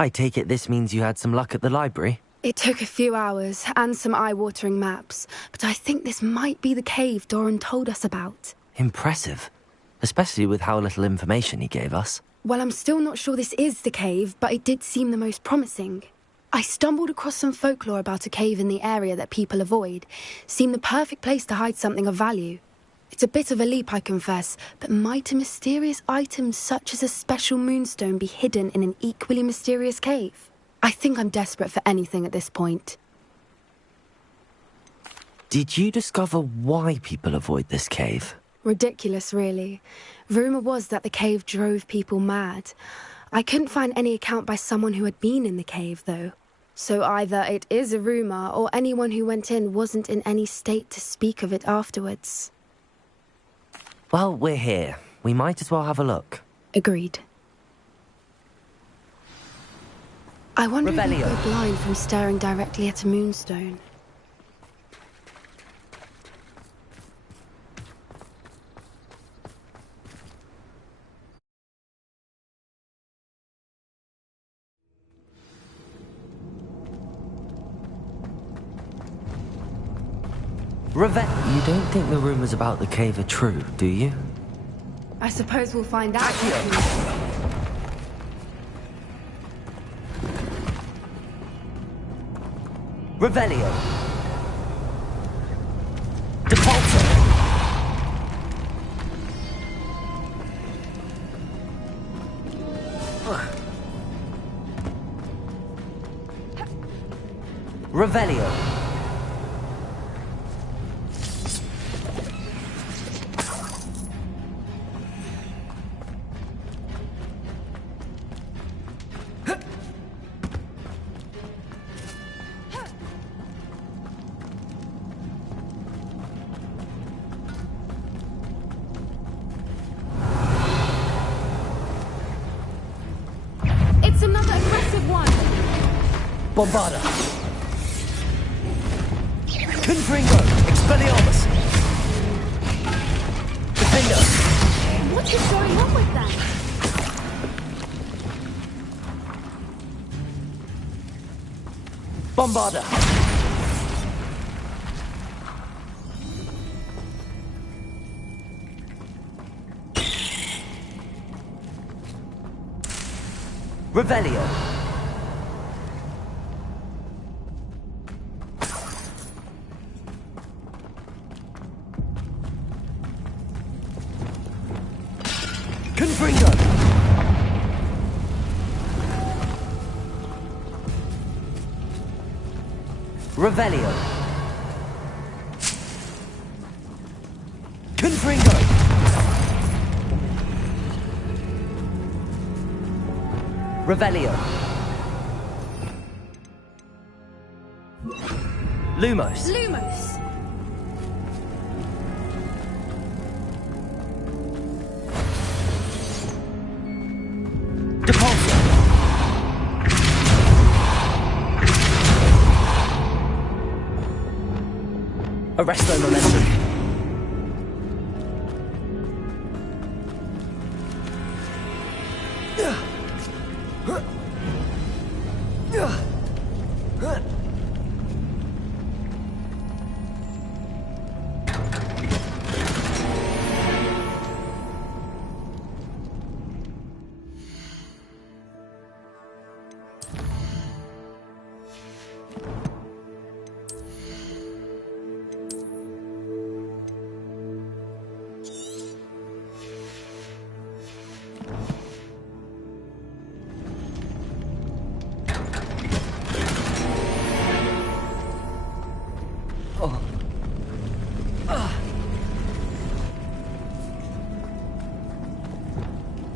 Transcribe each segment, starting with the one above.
I take it this means you had some luck at the library? It took a few hours and some eye-watering maps, but I think this might be the cave Doran told us about. Impressive. Especially with how little information he gave us. Well, I'm still not sure this is the cave, but it did seem the most promising. I stumbled across some folklore about a cave in the area that people avoid. Seemed the perfect place to hide something of value. It's a bit of a leap, I confess, but might a mysterious item such as a special moonstone be hidden in an equally mysterious cave? I think I'm desperate for anything at this point. Did you discover why people avoid this cave? Ridiculous, really. Rumour was that the cave drove people mad. I couldn't find any account by someone who had been in the cave, though. So either it is a rumour, or anyone who went in wasn't in any state to speak of it afterwards. Well, we're here. We might as well have a look. Agreed. I wonder if you Revelio. go blind from staring directly at a moonstone. You don't think the rumours about the cave are true, do you? I suppose we'll find out. Revelio. Defaulter. Revelio. It's another aggressive one! Bombarda. Confringo. Expelliarmus. Defender. What is going on with that? Bombarda. Revelio. Confringo. Revelio. Confringo. Revelio. Lumos. Lumos! Depulso. Arresto Momentum.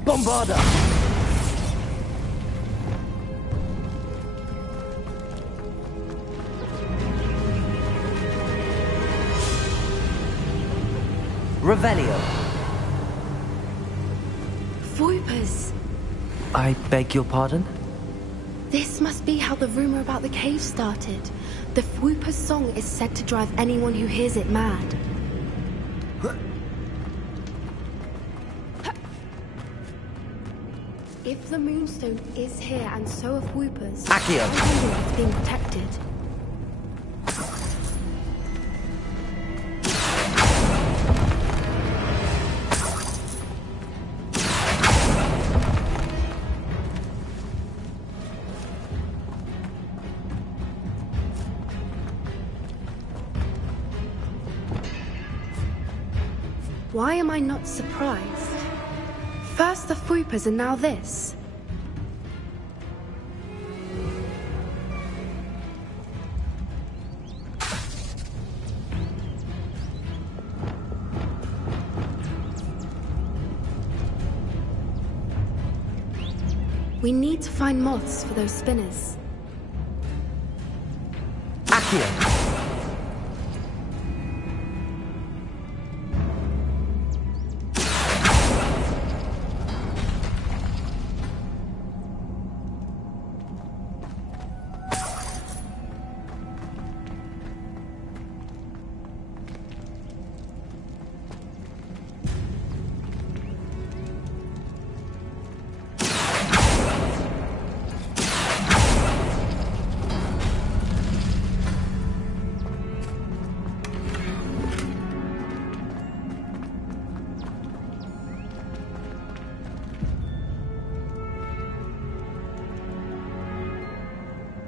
Bombarda. Revelio. Voipers! I beg your pardon? This must be how the rumor about the cave started. The Fwooper's song is said to drive anyone who hears it mad. If the Moonstone is here and so are Whoopers, Accio. I wonder if it's being protected. Why am I not surprised? First the Whoopers and now this. We need to find moths for those spinners. Accio.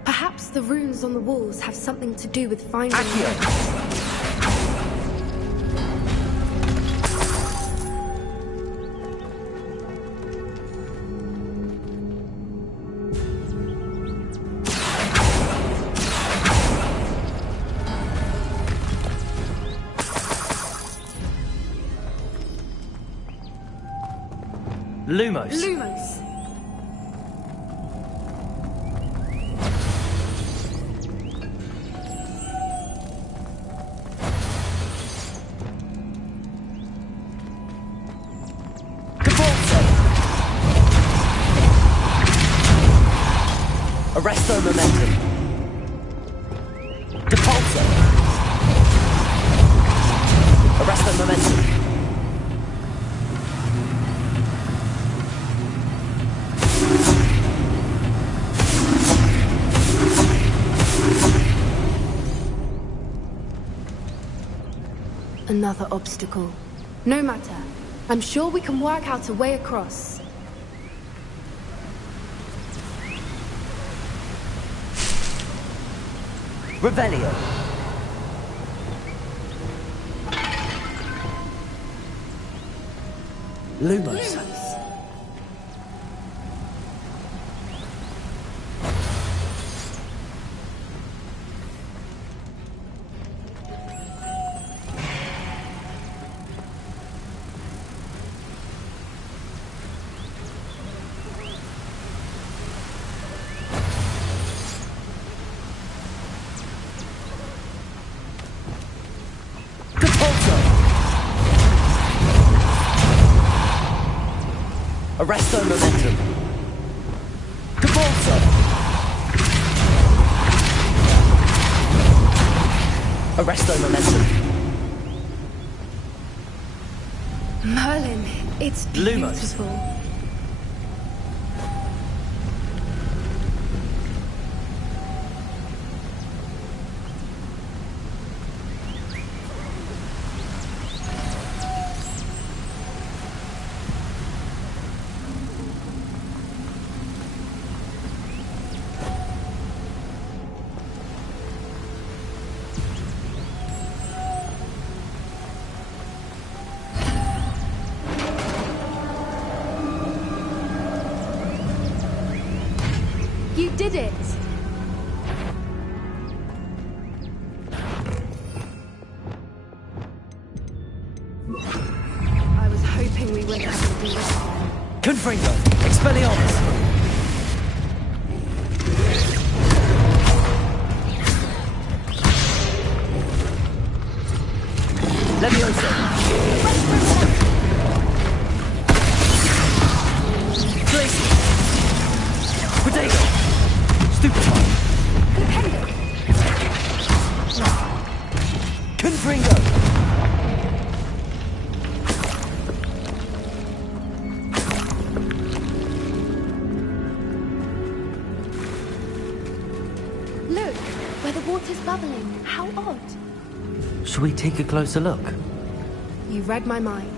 Perhaps the runes on the walls have something to do with finding Accio. Lumos. Lumos. Arresto momentum. Depulso. Arresto momentum. Another obstacle. No matter. I'm sure we can work out a way across. Revelio. Lumos. Arresto momentum. Depulso. Arresto momentum. Merlin, it's Lumos. beautiful. You did it! I was hoping we wouldn't have to do this again. Confringo. Expelliarmus. Levioso. Glacier. Bodega. Stupefy. Confringo. water's bubbling. How odd. Shall we take a closer look? You read my mind.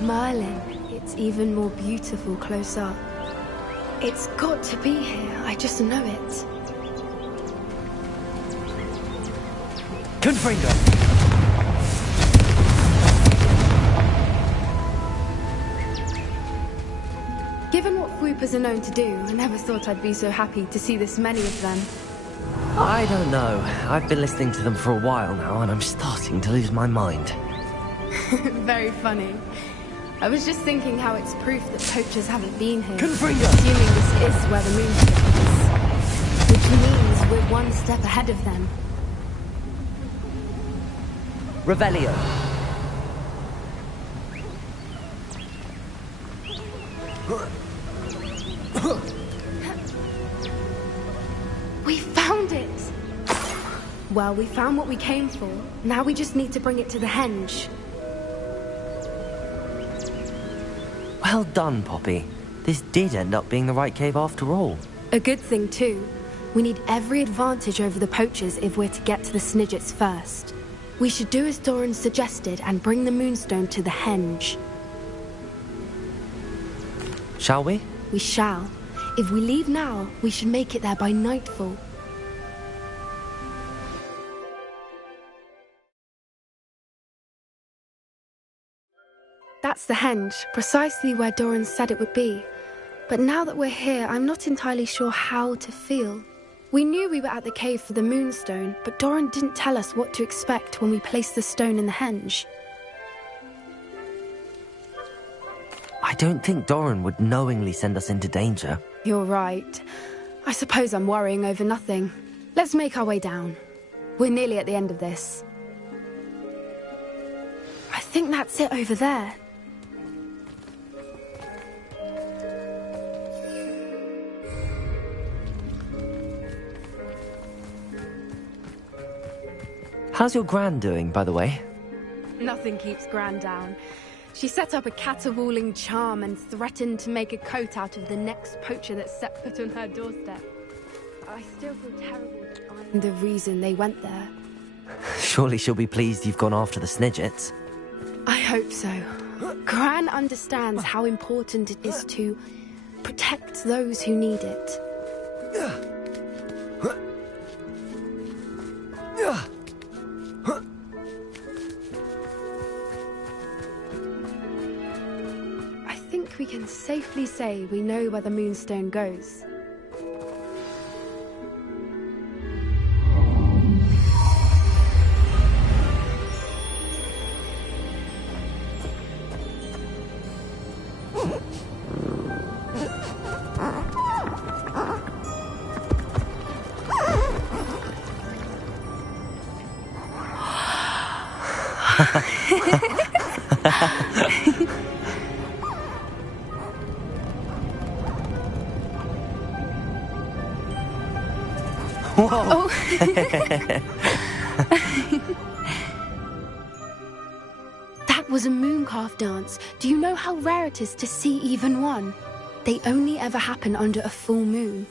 Merlin, it's even more beautiful close up. It's got to be here, I just know it. Confringo! Given what Whoopers are known to do, I never thought I'd be so happy to see this many of them. I don't know. I've been listening to them for a while now, and I'm starting to lose my mind. Very funny. I was just thinking how it's proof that poachers haven't been here. Confringo! Assuming this is where the moonstone is. Which means we're one step ahead of them. Revelio. We found it! Well, we found what we came for. Now we just need to bring it to the henge. Well done, Poppy. This did end up being the right cave after all. A good thing, too. We need every advantage over the poachers if we're to get to the Snidgets first. We should do as Doran suggested and bring the moonstone to the henge. Shall we? We shall. If we leave now, we should make it there by nightfall. That's the henge, precisely where Doran said it would be. But now that we're here, I'm not entirely sure how to feel. We knew we were at the cave for the moonstone, but Doran didn't tell us what to expect when we placed the stone in the henge. I don't think Doran would knowingly send us into danger. You're right. I suppose I'm worrying over nothing. Let's make our way down. We're nearly at the end of this. I think that's it over there. How's your gran doing, by the way? Nothing keeps Gran down. She set up a caterwauling charm and threatened to make a coat out of the next poacher that set foot on her doorstep. I still feel terrible that I'm the reason they went there. Surely she'll be pleased you've gone after the Snidgets. I hope so. Gran understands how important it is to protect those who need it. I think we can safely say we know where the moonstone goes. Whoa! Oh. That was a mooncalf dance. Do you know how rare it is to see even one? They only ever happen under a full moon.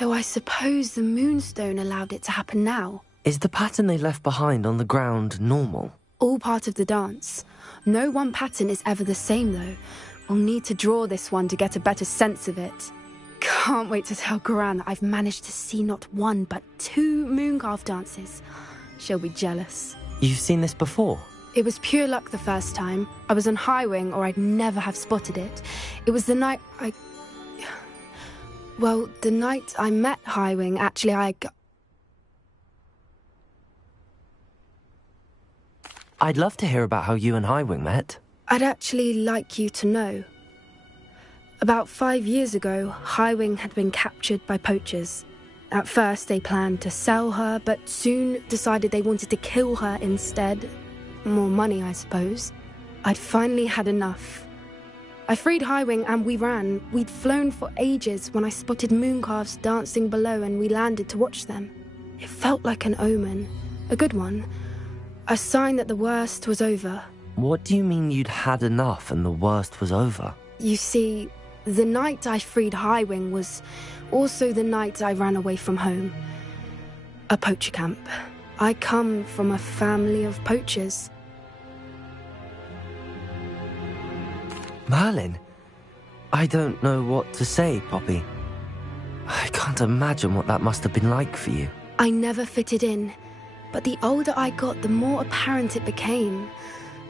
Though I suppose the moonstone allowed it to happen now. Is the pattern they left behind on the ground normal? All part of the dance. No one pattern is ever the same, though. We'll need to draw this one to get a better sense of it. Can't wait to tell Gran that I've managed to see not one, but 2 mooncalf dances. She'll be jealous. You've seen this before? It was pure luck the first time. I was on Highwing, or I'd never have spotted it. It was the night Well, the night I met Highwing, actually, I'd love to hear about how you and Highwing met. I'd actually like you to know. About 5 years ago, Highwing had been captured by poachers. At first, they planned to sell her, but soon decided they wanted to kill her instead. More money, I suppose. I'd finally had enough. I freed Highwing and we ran. We'd flown for ages when I spotted mooncalves dancing below and we landed to watch them. It felt like an omen. A good one. A sign that the worst was over. What do you mean you'd had enough and the worst was over? You see, the night I freed Highwing was also the night I ran away from home. A poacher camp. I come from a family of poachers. Merlin? I don't know what to say, Poppy. I can't imagine what that must have been like for you. I never fitted in, but the older I got, the more apparent it became.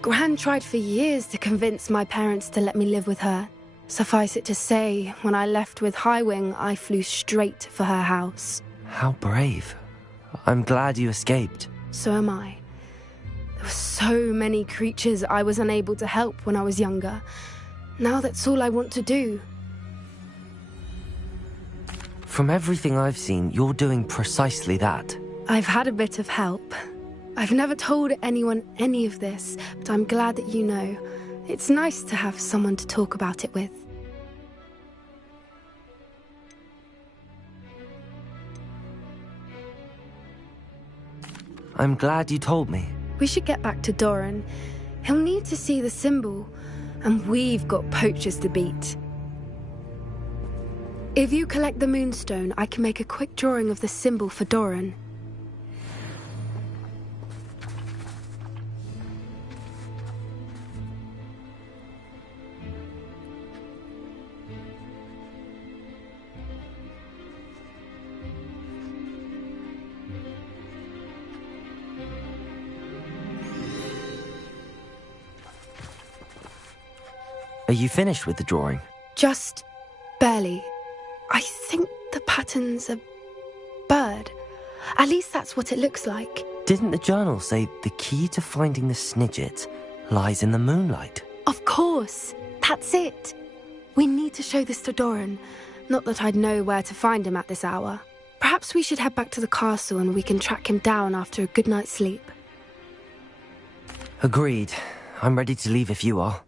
Gran tried for years to convince my parents to let me live with her. Suffice it to say, when I left with Highwing, I flew straight for her house. How brave. I'm glad you escaped. So am I. There were so many creatures I was unable to help when I was younger. Now that's all I want to do. From everything I've seen, you're doing precisely that. I've had a bit of help. I've never told anyone any of this, but I'm glad that you know. It's nice to have someone to talk about it with. I'm glad you told me. We should get back to Doran. He'll need to see the symbol, and we've got poachers to beat. If you collect the moonstone, I can make a quick drawing of the symbol for Doran. Are you finished with the drawing? Just barely. I think the pattern's a bird. At least that's what it looks like. Didn't the journal say the key to finding the Snidget lies in the moonlight? Of course. That's it. We need to show this to Doran. Not that I'd know where to find him at this hour. Perhaps we should head back to the castle and we can track him down after a good night's sleep. Agreed. I'm ready to leave if you are.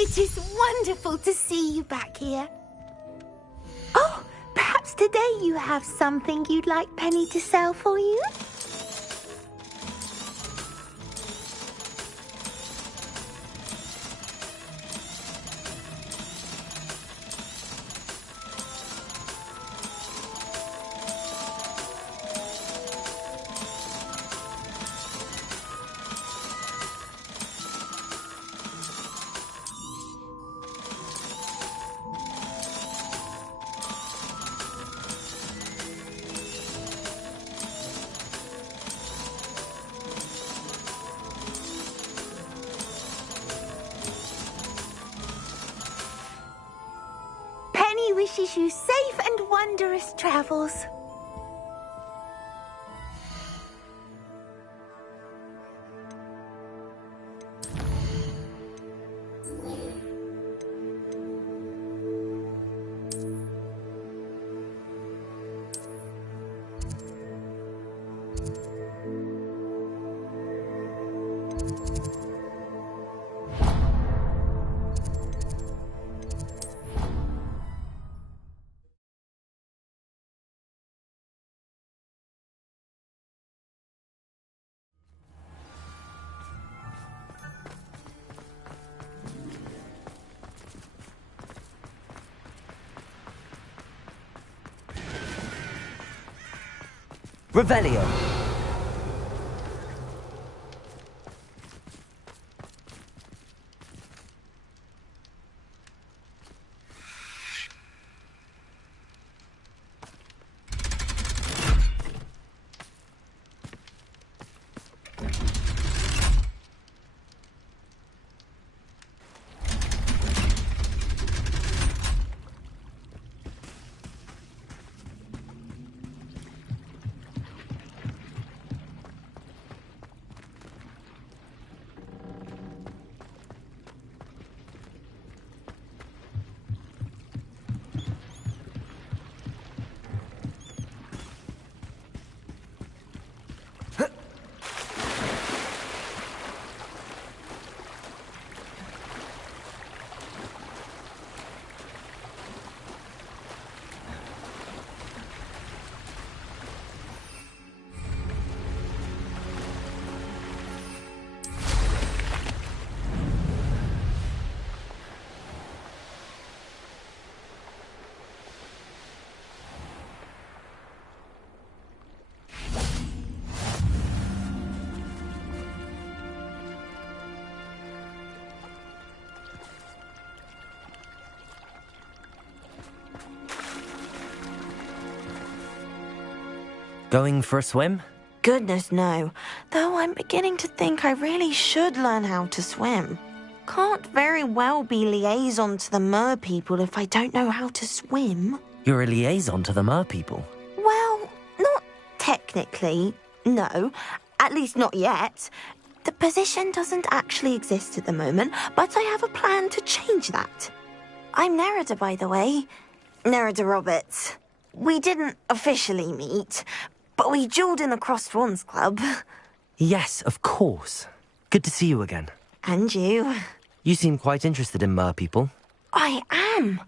It is wonderful to see you back here. Oh, perhaps today you have something you'd like Penny to sell for you? Penny wishes you safe and wondrous travels. Revelio. Going for a swim? Goodness, no. Though I'm beginning to think I really should learn how to swim. Can't very well be liaison to the mer people if I don't know how to swim. You're a liaison to the mer people. Well, not technically, no. At least not yet. The position doesn't actually exist at the moment, but I have a plan to change that. I'm Nerida, by the way. Nerida Roberts. We didn't officially meet, but we duelled in the Crossed Swans Club. Yes, of course. Good to see you again. And you. You seem quite interested in mer people. I am.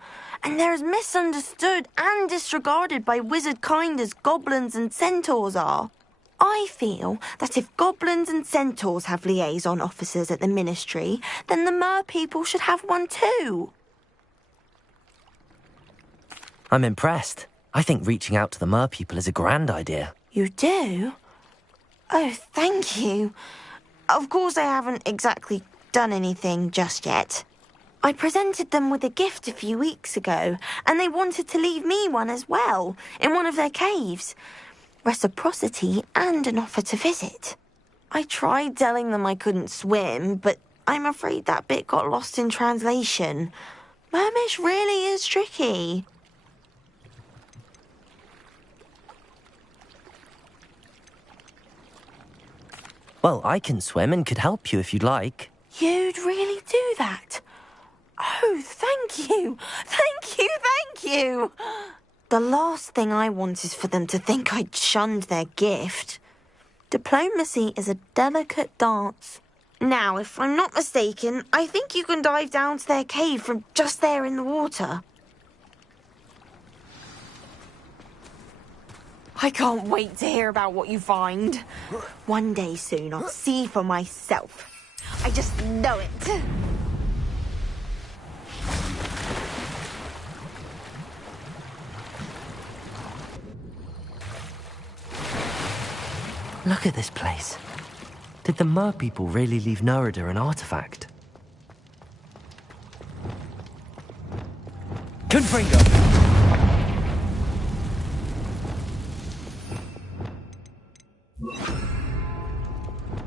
And they're as misunderstood and disregarded by wizard kind as goblins and centaurs are. I feel that if goblins and centaurs have liaison officers at the ministry, then the mer people should have one too. I'm impressed. I think reaching out to the mer people is a grand idea. You do? Oh, thank you. Of course I haven't exactly done anything just yet. I presented them with a gift a few weeks ago, and they wanted to leave me one as well, in one of their caves. Reciprocity and an offer to visit. I tried telling them I couldn't swim, but I'm afraid that bit got lost in translation. Mermish really is tricky. Well, I can swim and could help you if you'd like. You'd really do that? Oh, thank you! Thank you, thank you! The last thing I want is for them to think I'd shunned their gift. Diplomacy is a delicate dance. Now, if I'm not mistaken, I think you can dive down to their cave from just there in the water. I can't wait to hear about what you find. One day soon, I'll see for myself. I just know it. Look at this place. Did the mer people really leave Nerida an artifact? Confringo!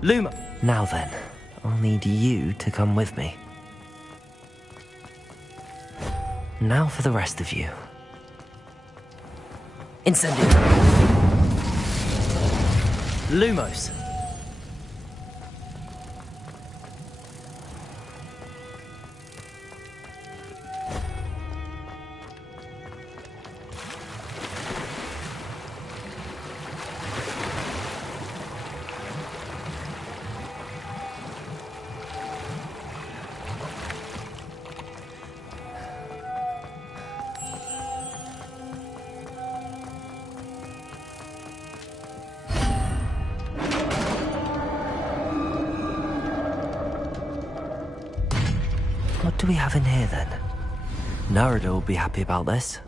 Luma! Now then, I'll need you to come with me. Now for the rest of you. Incendio! Lumos! What do we have in here, then? Nerida will be happy about this.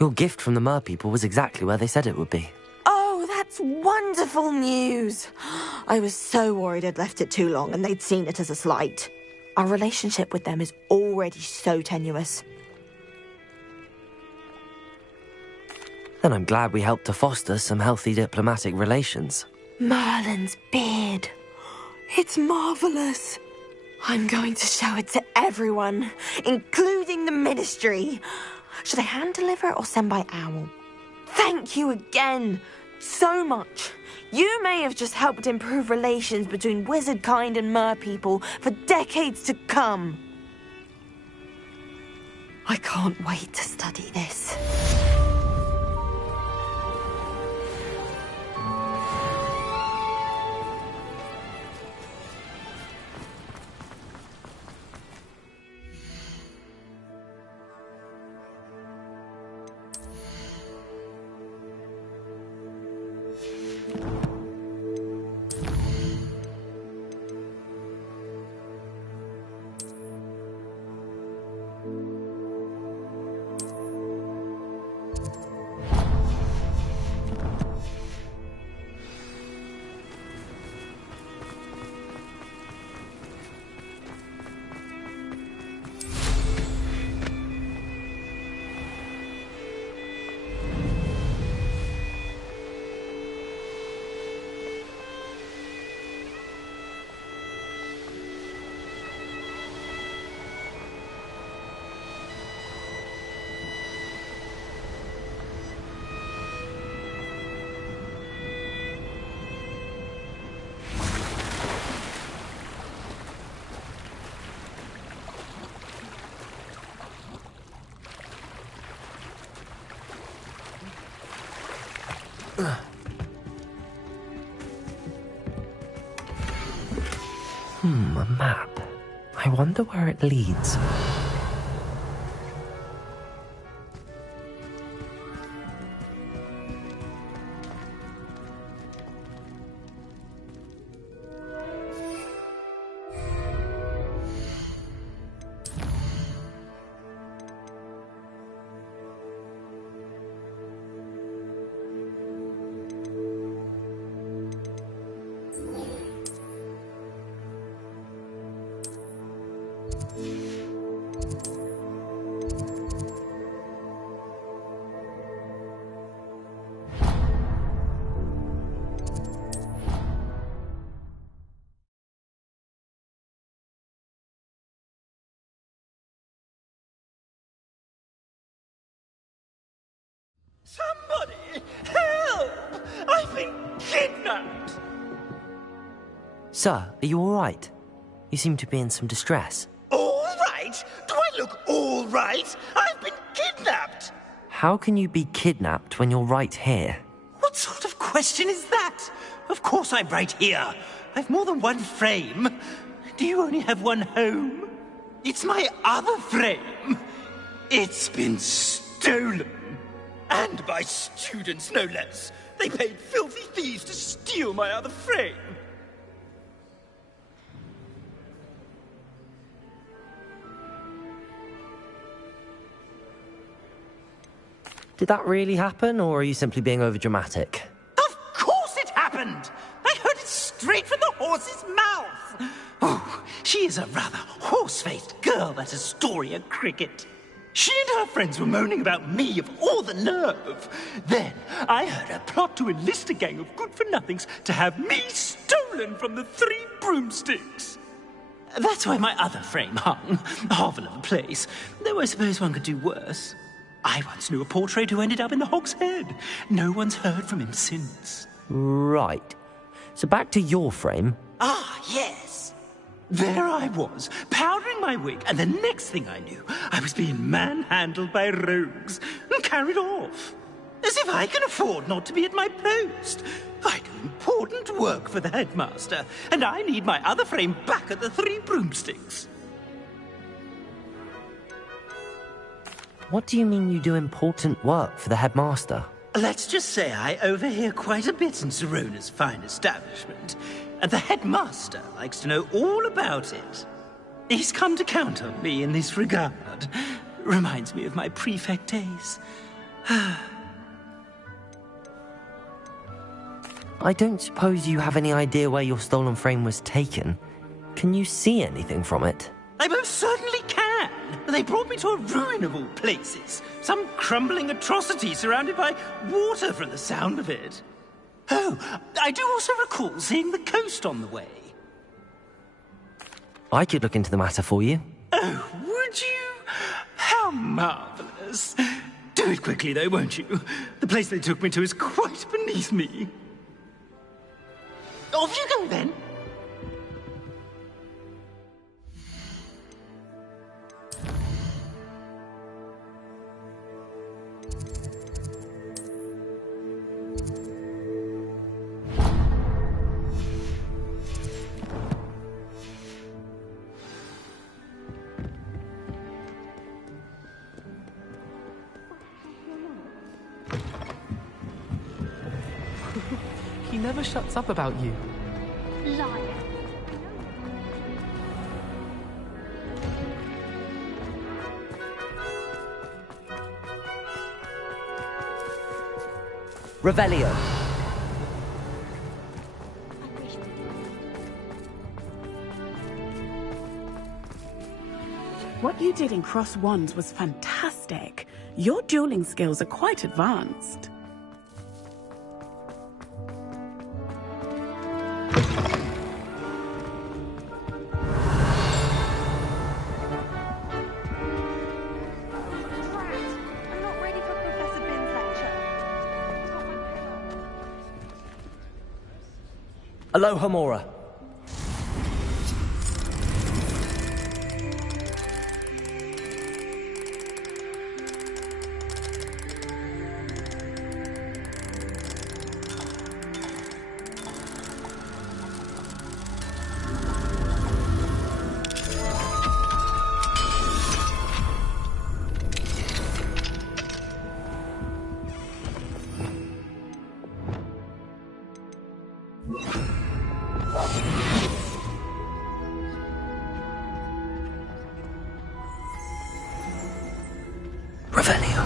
Your gift from the merpeople was exactly where they said it would be. Oh, that's wonderful news. I was so worried I'd left it too long and they'd seen it as a slight. Our relationship with them is already so tenuous. Then I'm glad we helped to foster some healthy diplomatic relations. Merlin's beard. It's marvellous. I'm going to show it to everyone, including the Ministry. Should I hand deliver it or send by owl? Thank you again so much. You may have just helped improve relations between wizard kind and merpeople for decades to come. I can't wait to study this. A map. I wonder where it leads. Somebody! Help! I've been kidnapped! Sir, are you all right? You seem to be in some distress. All right? Do I look all right? I've been kidnapped! How can you be kidnapped when you're right here? What sort of question is that? Of course I'm right here. I've more than one frame. Do you only have one home? It's my other frame. It's been stolen. And by students, no less. They paid filthy thieves to steal my other frame. Did that really happen, or are you simply being overdramatic? Of course it happened! I heard it straight from the horse's mouth! Oh, she is a rather horse-faced girl, that Astoria Cricket. She and her friends were moaning about me, of all the nerve. Then I heard her plot to enlist a gang of good-for-nothings to have me stolen from the Three Broomsticks. That's why my other frame hung. A hovel of a place, though I suppose one could do worse. I once knew a portrait who ended up in the Hog's Head. No one's heard from him since. Right. So back to your frame. Ah, yes. There I was, powdering my wig, and the next thing I knew, I was being manhandled by rogues and carried off. As if I can afford not to be at my post. I don't important work for the headmaster, and I need my other frame back at the Three Broomsticks. What do you mean you do important work for the headmaster? Let's just say I overhear quite a bit in Serona's fine establishment, and the headmaster likes to know all about it. He's come to count on me in this regard. Reminds me of my prefect days. I don't suppose you have any idea where your stolen frame was taken. Can you see anything from it? I most certainly can. They brought me to a ruin of all places. Some crumbling atrocity surrounded by water from the sound of it. Oh, I do also recall seeing the coast on the way. I could look into the matter for you. Oh, would you? How marvelous. Do it quickly, though, won't you? The place they took me to is quite beneath me. Off you go, then. He never shuts up about you. Liar. Revelio. What you did in Cross Wands was fantastic. Your dueling skills are quite advanced. Aloha Mora. Revelio.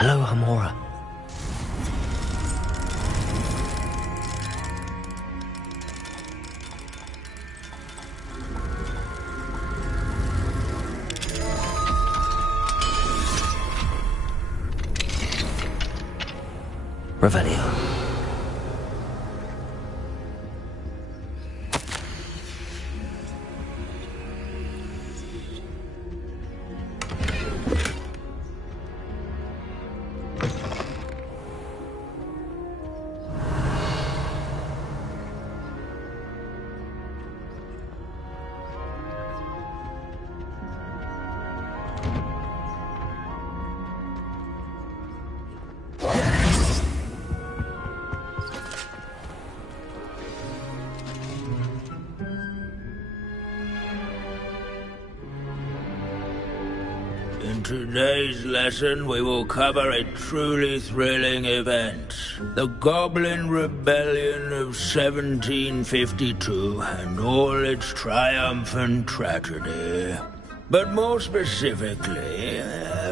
Aloha Mora. Revelio. In today's lesson, we will cover a truly thrilling event. The Goblin Rebellion of 1752 and all its triumphant tragedy. But more specifically,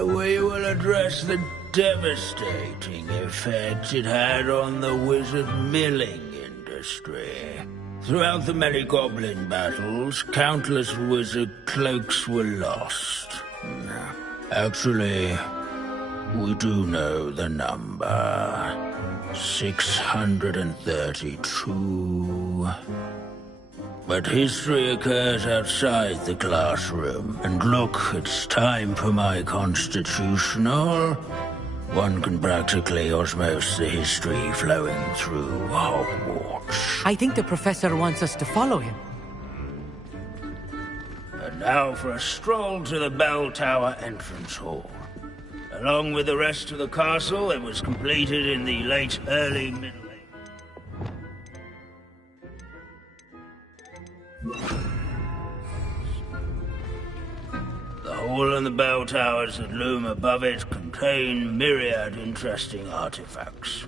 we will address the devastating effects it had on the wizard milling industry. Throughout the many goblin battles, countless wizard cloaks were lost. Actually, we do know the number. 632. But history occurs outside the classroom. And look, it's time for my constitutional. One can practically osmose the history flowing through Hogwarts. I think the professor wants us to follow him. And now for a stroll to the Bell Tower entrance hall. Along with the rest of the castle, it was completed in the late early Middle Ages. The hall and the bell towers that loom above it contain myriad interesting artifacts.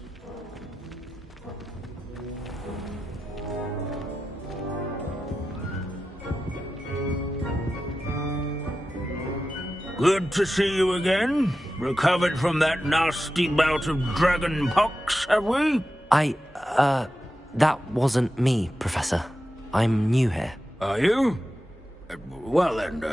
Good to see you again. Recovered from that nasty bout of dragon pox, have we? That wasn't me, Professor. I'm new here. Are you? Well then,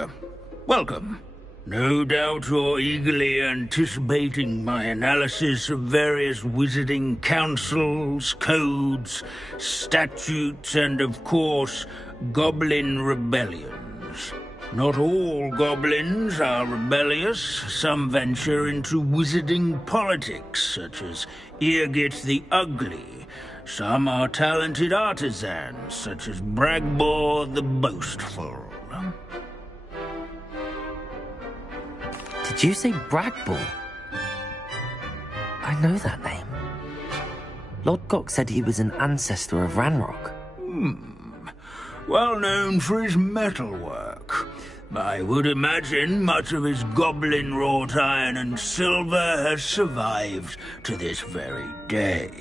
welcome. No doubt you're eagerly anticipating my analysis of various wizarding councils, codes, statutes, and of course, goblin rebellions. Not all goblins are rebellious. Some venture into wizarding politics, such as Eargit the Ugly. Some are talented artisans, such as Bragbor the Boastful. Did you say Bragbor? I know that name. Lord Gok said he was an ancestor of Ranrock. Well known for his metalwork. I would imagine much of his goblin wrought iron and silver has survived to this very day.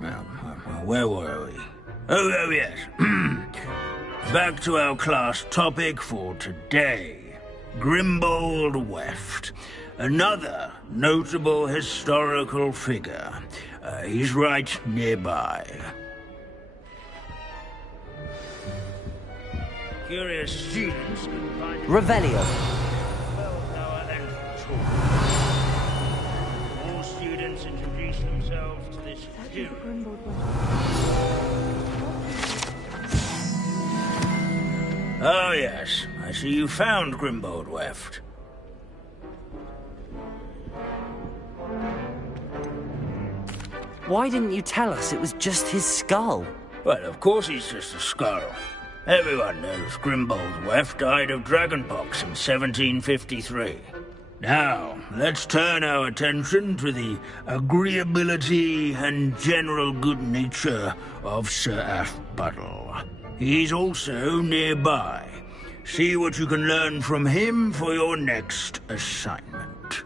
Well, where were we? Oh yes. Back to our class topic for today. Grimbold Weft. Another notable historical figure. He's right nearby. Curious students can find Revelio. All students introduce themselves to this hero. Oh yes, I see you found Grimbold Weft. Why didn't you tell us it was just his skull? Well, of course he's just a skull. Everyone knows Grimbold Weft died of dragonpox in 1753. Now, let's turn our attention to the agreeability and general good nature of Sir Ashbuddle. He's also nearby. See what you can learn from him for your next assignment.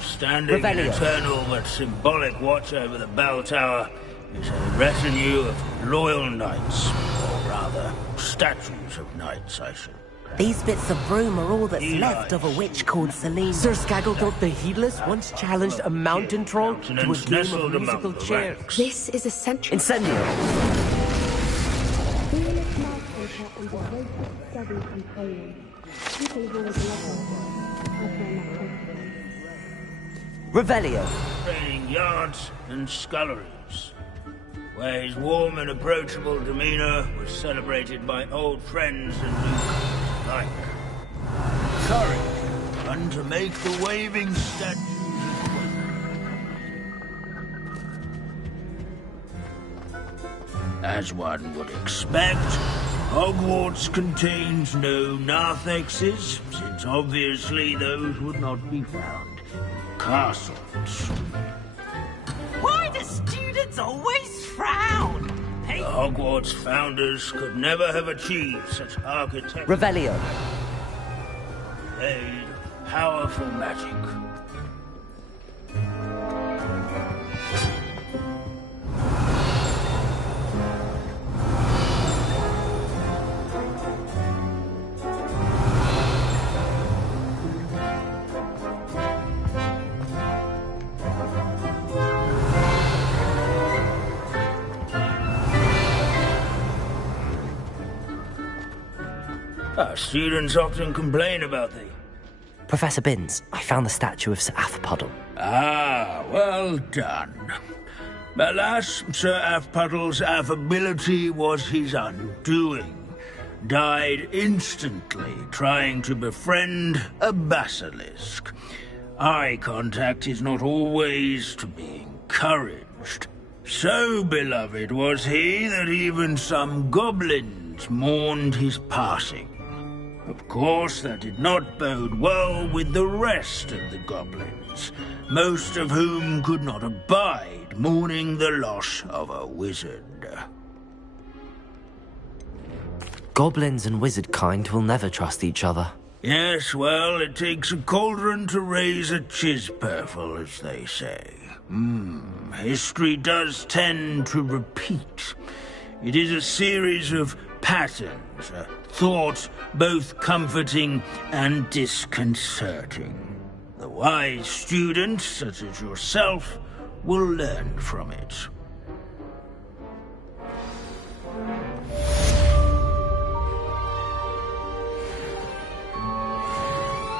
Standing in eternal but symbolic watch over the bell tower is a retinue of loyal knights, or rather, statues of knights, I should. These bits of broom are all that's left of a witch called Celine. Sir Skagglethrop the Heedless once challenged a mountain troll to a game of musical chairs. This is essential. Incendio. Revelio. Training yards and sculleries, where his warm and approachable demeanor was celebrated by old friends and newcomers alike. Courage, and to make the waving statues of wonder. As one would expect, Hogwarts contains no narthexes, since obviously those would not be found in castles. Why do students always frown? The Hogwarts founders could never have achieved such architecture. Revelio. Played powerful magic. Our students often complain about thee. Professor Binns, I found the statue of Sir Afpuddle. Ah, well done. Alas, Sir Afpuddle's affability was his undoing. Died instantly trying to befriend a basilisk. Eye contact is not always to be encouraged. So beloved was he that even some goblins mourned his passing. Of course, that did not bode well with the rest of the goblins, most of whom could not abide mourning the loss of a wizard. Goblins and wizard kind will never trust each other. Yes, well, it takes a cauldron to raise a chisperful, as they say. History does tend to repeat. It is a series of patterns, a thought both comforting and disconcerting. The wise student, such as yourself, will learn from it.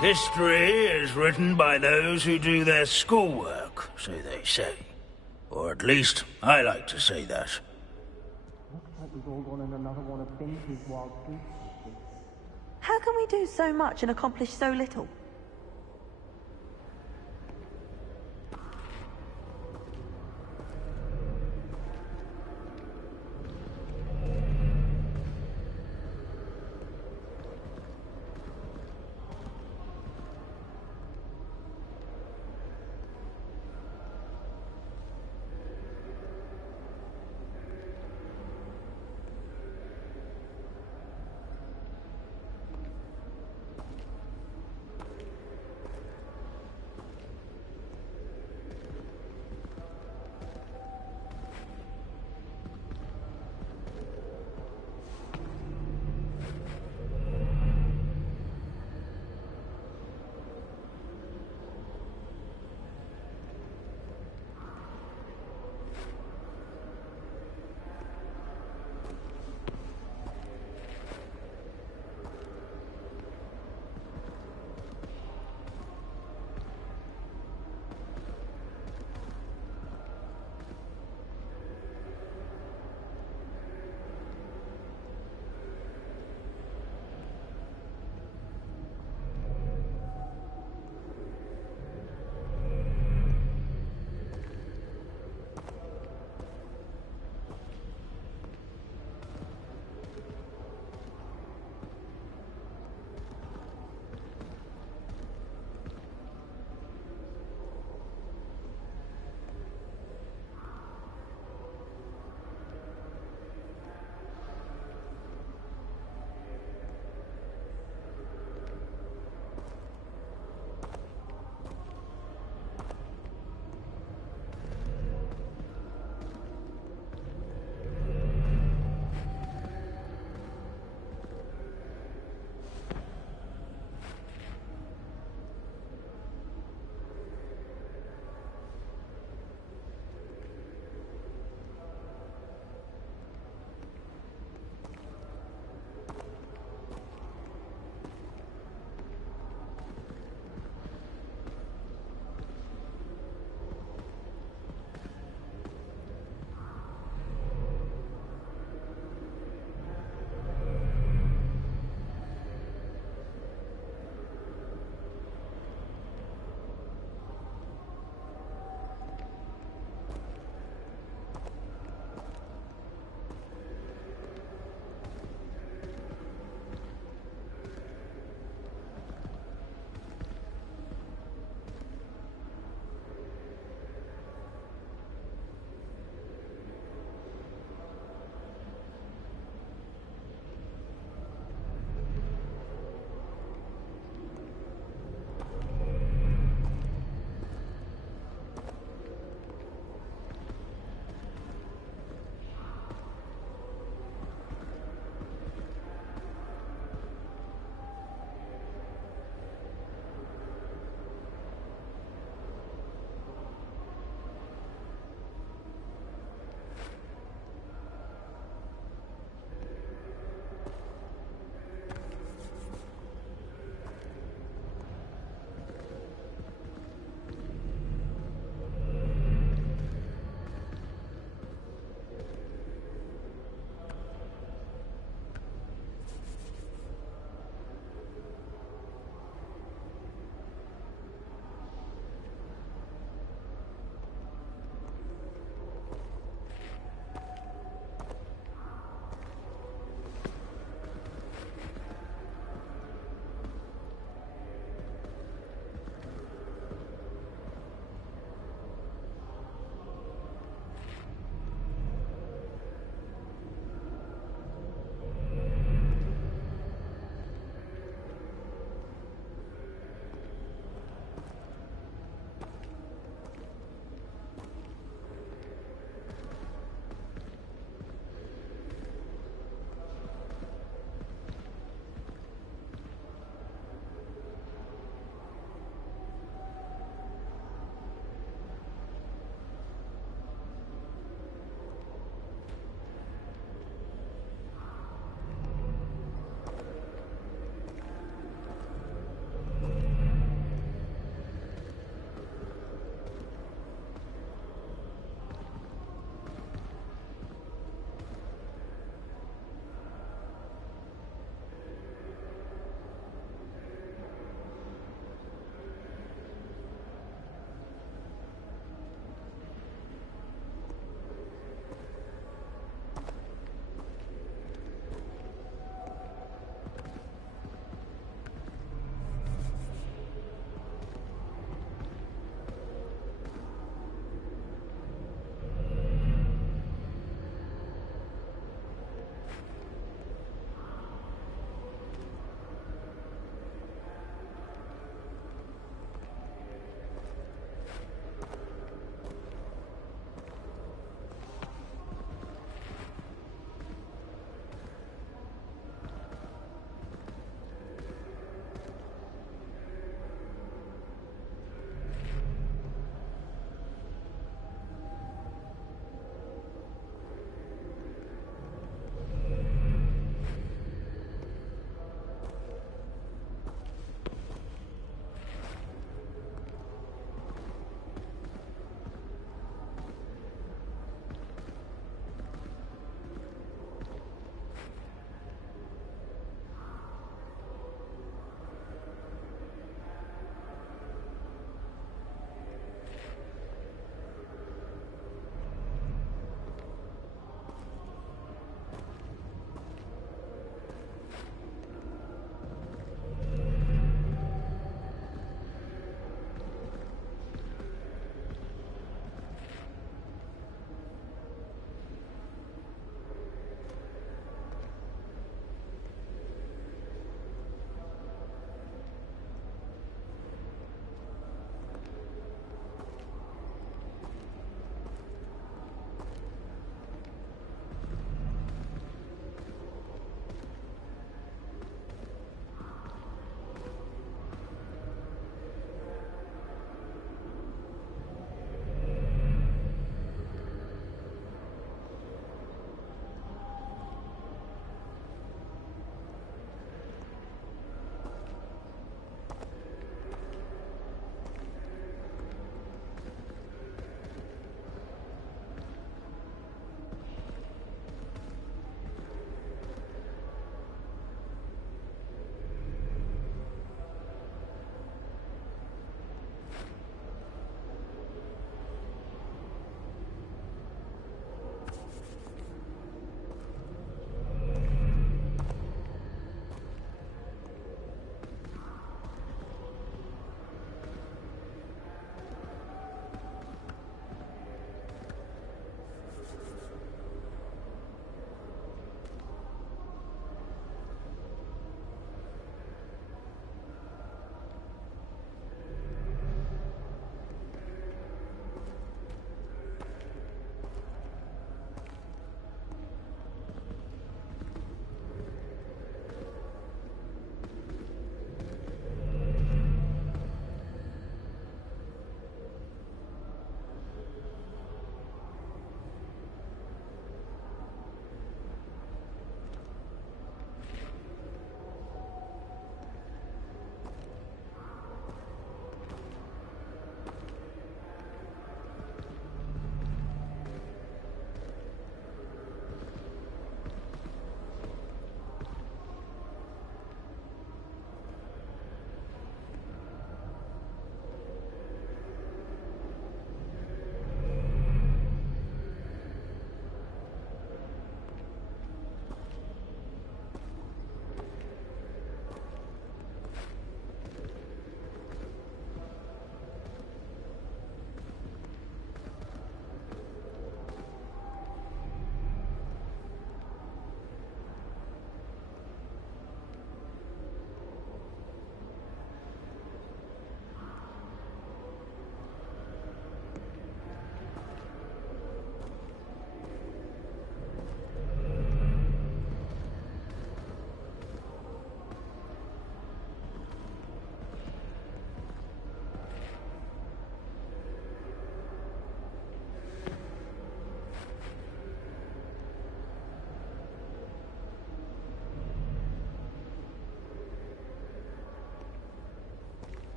History is written by those who do their schoolwork, so they say. Or at least, I like to say that. How can we do so much and accomplish so little?